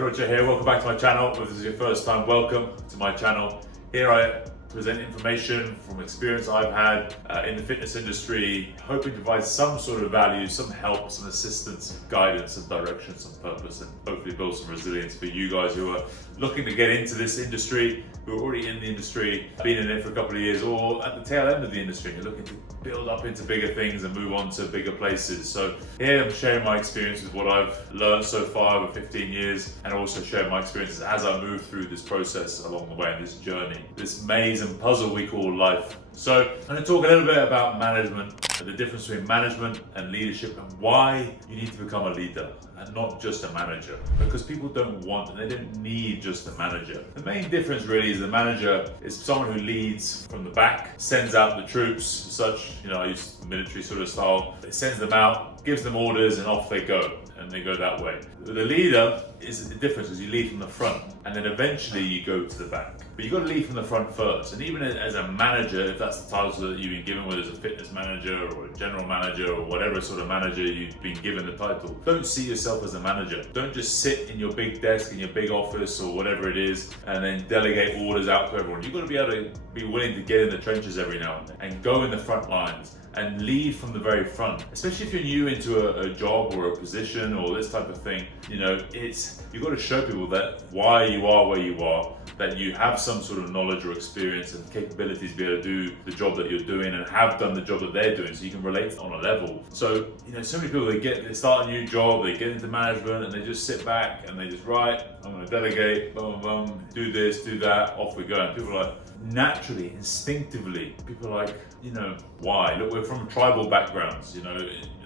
Roger here, welcome back to my channel. If this is your first time, welcome to my channel. Here I present information from experience I've had in the fitness industry, hoping to provide some sort of value, some help, some assistance, some guidance, some direction, some purpose, and hopefully build some resilience for you guys who are looking to get into this industry, who are already in the industry, been in it for a couple of years, or at the tail end of the industry, and you're looking to build up into bigger things and move on to bigger places. So here I'm sharing my experiences, what I've learned so far over 15 years, and also share my experiences as I move through this process along the way in this journey, this maze and puzzle we call life. So I'm going to talk a little bit about management, the difference between management and leadership, and why you need to become a leader and not just a manager, because people don't want and they don't need just a manager. The main difference really is the manager is someone who leads from the back, sends out the troops, such, I use the military sort of style, it sends them out, gives them orders, and off they go, and they go that way. The leader is the difference, is you lead from the front, and then eventually you go to the back. But you've got to lead from the front first. And even as a manager, if that's the title that you've been given, whether it's a fitness manager or a general manager or whatever sort of manager you've been given the title, don't see yourself as a manager. Don't just sit in your big desk in your big office or whatever it is and then delegate orders out to everyone. You've got to be able to be willing to get in the trenches every now and then and go in the front lines and lead from the very front. Especially if you're new into a job or a position or this type of thing, you've got to show people that why you are where you are, that you have some sort of knowledge or experience and capabilities to be able to do the job that you're doing and have done the job that they're doing, so you can relate on a level. So, so many people, they start a new job, they get into management and they just sit back and they just, right, I'm gonna delegate, boom, boom, do this, do that, off we go. And people are like, naturally, instinctively, people are like, why? Look, we're from tribal backgrounds,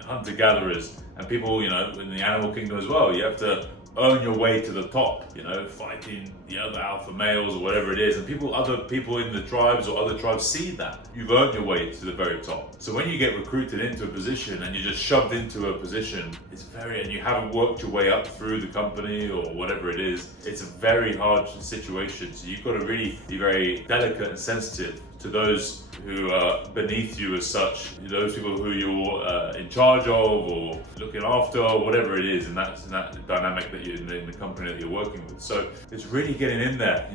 hunter-gatherers, and people, in the animal kingdom as well, you have to earn your way to the top, fighting the other alpha males or whatever it is, and other people in the tribes or other tribes see that. You've earned your way to the very top. So when you get recruited into a position and you're just shoved into a position, and you haven't worked your way up through the company or whatever it is, it's a very hard situation. So you've got to really be very delicate and sensitive to those who are beneath you as such, those people who you're in charge of or looking after or whatever it is, and that's that dynamic that you're in the company that you're working with. So it's really getting in there,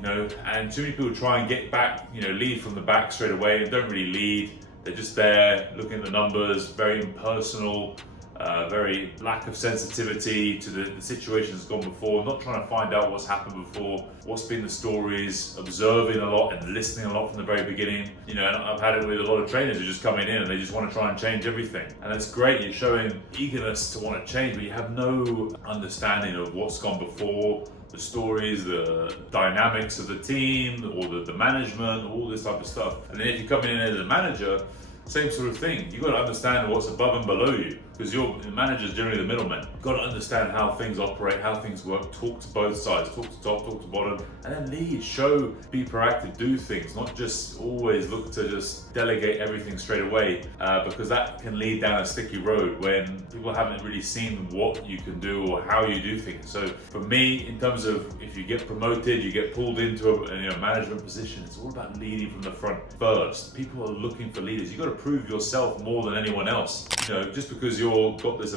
and too many people try and get back, lead from the back straight away and don't really lead. They're just there looking at the numbers, very impersonal, very lack of sensitivity to the situation that's gone before, not trying to find out what's happened before, what's been the stories, observing a lot and listening a lot from the very beginning. And I've had it with a lot of trainers who just come in and they just want to try and change everything. And that's great, you're showing eagerness to want to change, but you have no understanding of what's gone before, the stories, the dynamics of the team, or the management, all this type of stuff. And then if you're coming in as a manager, same sort of thing. You've got to understand what's above and below you, because the manager's generally the middleman. You've got to understand how things operate, how things work, talk to both sides, talk to top, talk to bottom, and then lead, show, be proactive, do things, not just always look to just delegate everything straight away, because that can lead down a sticky road when people haven't really seen what you can do or how you do things. So for me, in terms of if you get promoted, you get pulled into a management position, it's all about leading from the front first. People are looking for leaders. You've got to prove yourself more than anyone else. Just because you've got this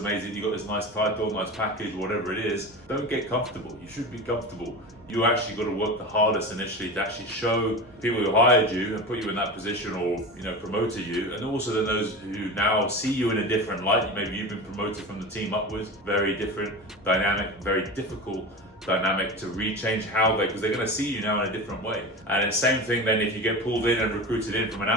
nice title, nice package, whatever it is, don't get comfortable. You should be comfortable. You actually got to work the hardest initially to actually show people who hired you and put you in that position or promoted you, and also then those who now see you in a different light. Maybe you've been promoted from the team upwards. Very different dynamic, very difficult dynamic to rechange because they're going to see you now in a different way. And it's the same thing then if you get pulled in and recruited in from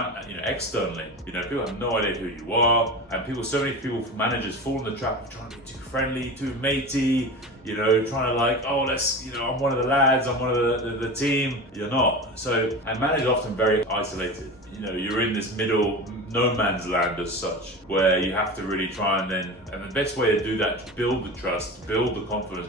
externally. People have no idea who you are, and so many managers fall in the trap of trying to be too friendly, too matey, trying to I'm one of the lads, I'm one of the team. You're not. So, and managers are often very isolated. You're in this middle no man's land as such, where you have to really try and the best way to do that, to build the trust, build the confidence,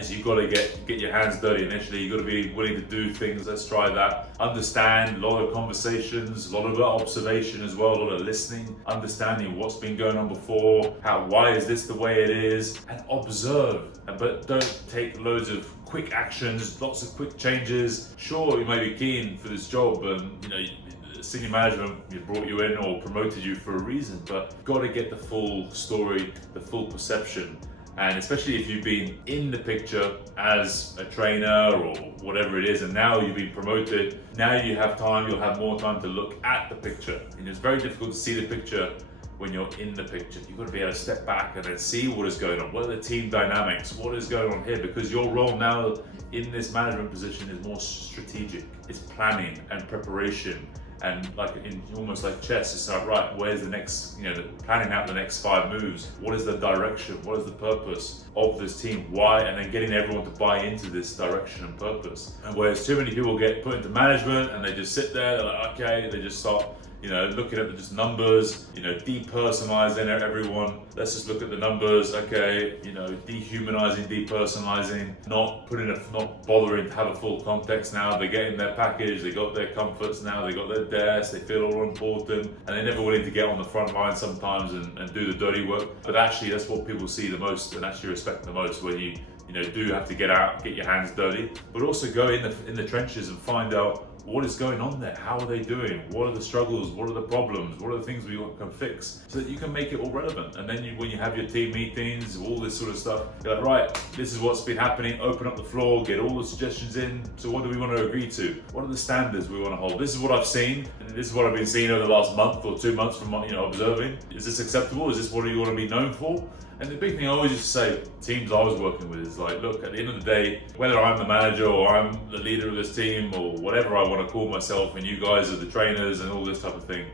is you've got to get your hands dirty initially. You've got to be willing to do things. Let's try that. Understand, a lot of conversations, a lot of observation as well, a lot of listening, understanding what's been going on before, why is this the way it is, and observe. But don't take loads of quick actions, lots of quick changes. Sure, you may be keen for this job, senior management brought you in or promoted you for a reason, but got to get the full story, the full perception, And especially if you've been in the picture as a trainer or whatever it is, and now you've been promoted, now you have time, you'll have more time to look at the picture. And it's very difficult to see the picture when you're in the picture. You've got to be able to step back and then see what is going on. What are the team dynamics? What is going on here? Because your role now in this management position is more strategic. It's planning and preparation. And like in almost like chess, it's like, right, where's the next, planning out the next 5 moves. What is the direction? What is the purpose of this team? Why? And then getting everyone to buy into this direction and purpose. And whereas too many people get put into management and they just sit there, they're like, okay, they just start looking at just numbers, depersonalizing everyone. Let's just look at the numbers, okay, dehumanizing, depersonalizing, not bothering to have a full context now. They're getting their package, they got their comforts now, they got their desk, they feel all important, and they're never willing to get on the front line sometimes and do the dirty work. But actually, that's what people see the most and actually respect the most, when you do have to get out, get your hands dirty, but also go in the trenches and find out what is going on there, how are they doing, what are the struggles, what are the problems, what are the things we can fix, so that you can make it all relevant. And then when you have your team meetings, all this sort of stuff, you're like, right, this is what's been happening, open up the floor, get all the suggestions in. So what do we want to agree to? What are the standards we want to hold? This is what I've seen, and this is what I've been seeing over the last month or 2 months from observing. Is this acceptable? Is this what you want to be known for? And the big thing I always used to say, teams I was working with, is like, look, at the end of the day, whether I'm the manager or I'm the leader of this team or whatever I want to call myself, and you guys are the trainers and all this type of thing,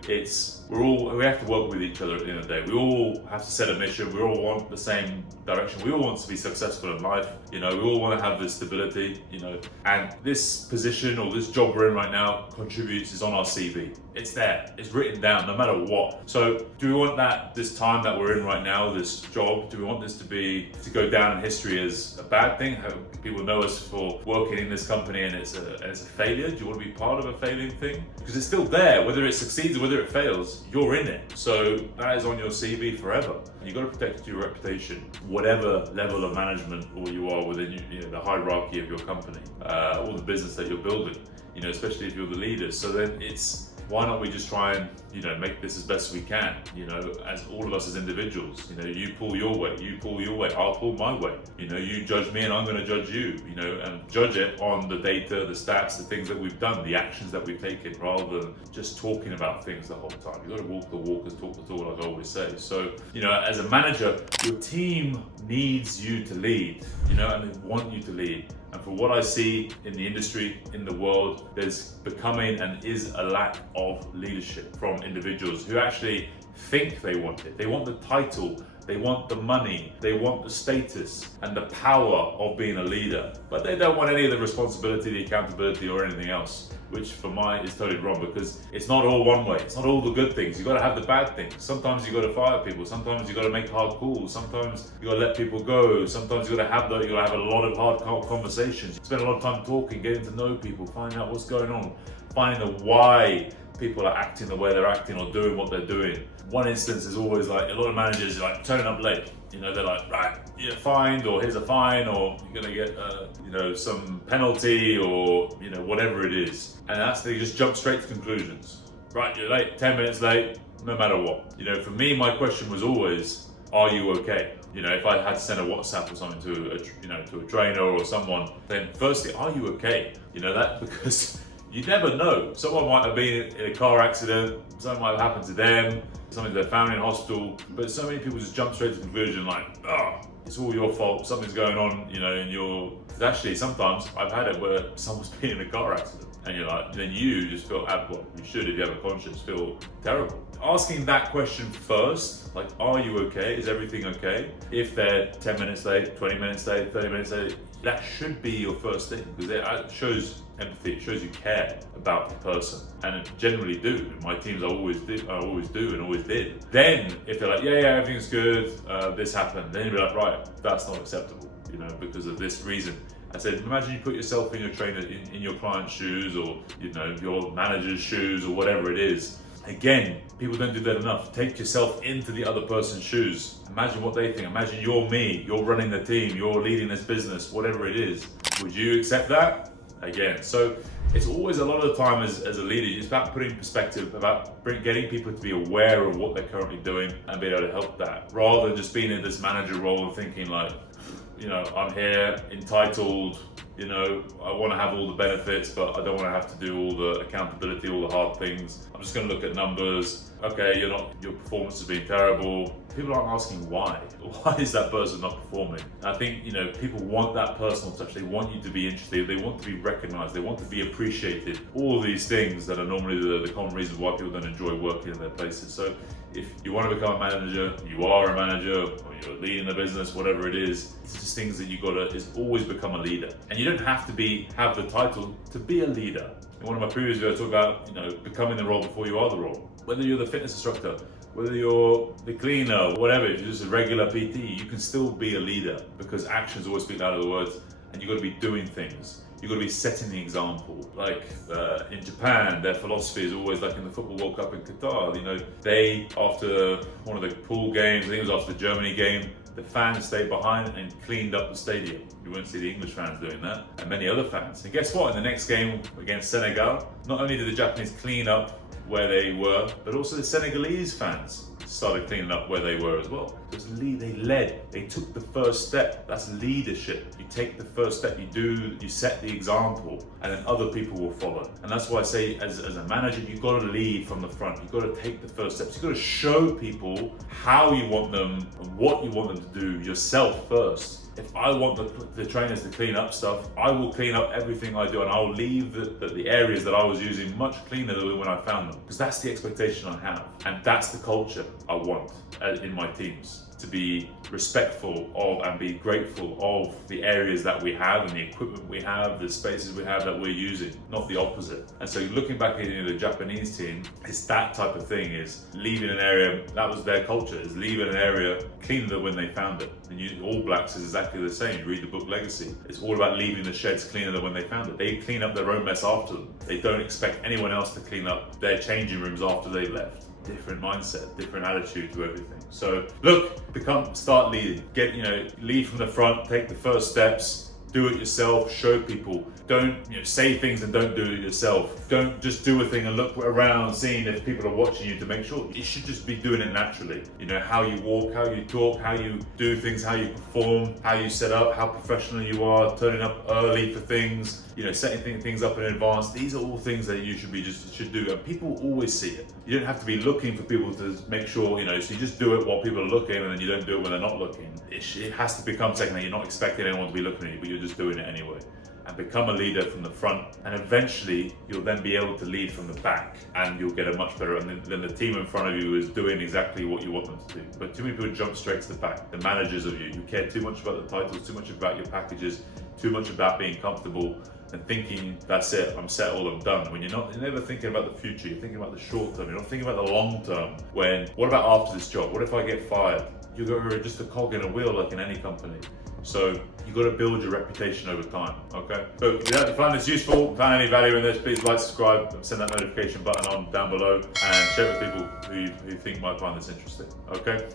we have to work with each other at the end of the day. We all have to set a mission. We all want the same direction. We all want to be successful in life. We all want to have this stability, and this position or this job we're in right now is on our CV. It's there, it's written down no matter what. So do we want this time that we're in right now, this job, do we want this to go down in history as a bad thing? How people know us for working in this company and it's a failure? Do you want to be part of a failing thing? Because it's still there, whether it succeeds or whether it fails, you're in it. So that is on your CV forever. You've got to protect your reputation, whatever level of management or you are within the hierarchy of your company, or the business that you're building, especially if you're the leader. So then why not we just try and make this as best we can, as all of us as individuals. You pull your weight, I'll pull my weight. You judge me and I'm going to judge you, and judge it on the data, the stats, the things that we've done, the actions that we've taken, rather than just talking about things the whole time. You've got to walk the walk and talk the talk, like I always say. So as a manager, your team needs you to lead, and they want you to lead. And for what I see in the industry, in the world, there's becoming and is a lack of leadership from individuals who actually think they want it. They want the title, they want the money, they want the status and the power of being a leader, but they don't want any of the responsibility, the accountability, or anything else, which for mine is totally wrong, because it's not all one way. It's not all the good things. You've got to have the bad things. Sometimes you've got to fire people. Sometimes you've got to make hard calls. Sometimes you've got to let people go. Sometimes you've got to have a lot of hard conversations. Spend a lot of time talking, getting to know people, finding out what's going on, finding out why people are acting the way they're acting or doing what they're doing. One instance is always like, a lot of managers are like turning up late. They're like, right, you're fined, or here's a fine, or you're gonna get some penalty, or whatever it is. And they just jump straight to conclusions. Right, you're late, 10 minutes late, no matter what. For me, my question was always, are you okay? If I had to send a WhatsApp or something to a trainer or someone, then firstly, are you okay? Because you never know. Someone might have been in a car accident, something might have happened to them, something to their family in hospital, but so many people just jump straight to the conclusion like, oh, it's all your fault, something's going on, actually sometimes I've had it where someone's been in a car accident and you're like, then you just feel, well, you should, if you have a conscience, feel terrible. Asking that question first, like, are you okay? Is everything okay? If they're 10 minutes late, 20 minutes late, 30 minutes late, that should be your first thing, because it shows empathy, it shows you care about the person, and it generally do. In my teams, I always do and always did. Then, if they're like, yeah, everything's good, this happened, then you'll be like, right, that's not acceptable, because of this reason. I said, imagine you put yourself in your trainer, in your client's shoes, or your manager's shoes, or whatever it is. Again, people don't do that enough. Take yourself into the other person's shoes. Imagine what they think. Imagine you're me, you're running the team, you're leading this business, whatever it is. Would you accept that? Again, so it's always a lot of the time as a leader, it's about putting perspective, about getting people to be aware of what they're currently doing and being able to help that, rather than just being in this manager role and thinking like, I'm here entitled, I want to have all the benefits, but I don't want to have to do all the accountability, all the hard things. I'm just going to look at numbers. Okay, your performance has been terrible. People aren't asking why. Why is that person not performing? And I think, people want that personal touch. They want you to be interested. They want to be recognized. They want to be appreciated. All these things that are normally the common reasons why people don't enjoy working in their places. So if you want to become a manager, you are a manager, or you're leading a business, whatever it is, it's just things that is always become a leader. And you don't have to have the title to be a leader. In one of my previous videos, I talked about, becoming the role before you are the role. Whether you're the fitness instructor, whether you're the cleaner, whatever, if you're just a regular PT, you can still be a leader, because actions always speak louder than words, and you've got to be doing things. You've got to be setting the example. Like in Japan, their philosophy is always like in the Football World Cup in Qatar. They, after one of the pool games, I think it was after the Germany game, the fans stayed behind and cleaned up the stadium. You won't see the English fans doing that, and many other fans. And guess what? In the next game against Senegal, not only did the Japanese clean up where they were, but also the Senegalese fans started cleaning up where they were as well. So they led, they took the first step. That's leadership. You take the first step, you set the example, and then other people will follow. And that's why I say, as a manager, you've got to lead from the front. You've got to take the first steps. You've got to show people how you want them and what you want them to do yourself first. If I want the trainers to clean up stuff, I will clean up everything I do, and I'll leave the areas that I was using much cleaner than when I found them, because that's the expectation I have, and that's the culture I want in my teams. To be respectful of and be grateful of the areas that we have and the equipment we have, the spaces we have that we're using, not the opposite. And so looking back at the Japanese team, it's that type of thing, is leaving an area, that was their culture, is leaving an area cleaner than when they found it. And All Blacks is exactly the same. You read the book Legacy. It's all about leaving the sheds cleaner than when they found it. They clean up their own mess after them. They don't expect anyone else to clean up their changing rooms after they left. Different mindset, different attitude to everything. So look, start leading. Lead from the front, take the first steps, do it yourself, show people. Don't say things and don't do it yourself. Don't just do a thing and look around seeing if people are watching you to make sure. You should just be doing it naturally. How you walk, how you talk, how you do things, how you perform, how you set up, how professional you are, turning up early for things, setting things up in advance. These are all things that you should do, and people always see it. You don't have to be looking for people to make sure, so you just do it while people are looking, and then you don't do it when they're not looking. It has to become second that you're not expecting anyone to be looking at you, but you're just doing it anyway. And become a leader from the front, and eventually you'll then be able to lead from the back, and you'll get a much better, and then the team in front of you is doing exactly what you want them to do. But too many people jump straight to the back, the managers of you care too much about the titles, too much about your packages, too much about being comfortable, and thinking, that's it, I'm settled, I'm done. When you're never thinking about the future, you're thinking about the short term, you're not thinking about the long term. What about after this job? What if I get fired? You're just a cog in a wheel, like in any company. So you've got to build your reputation over time, okay? So if you find this useful, found any value in this, please like, subscribe, and send that notification button on down below, and share it with people who you think might find this interesting, okay?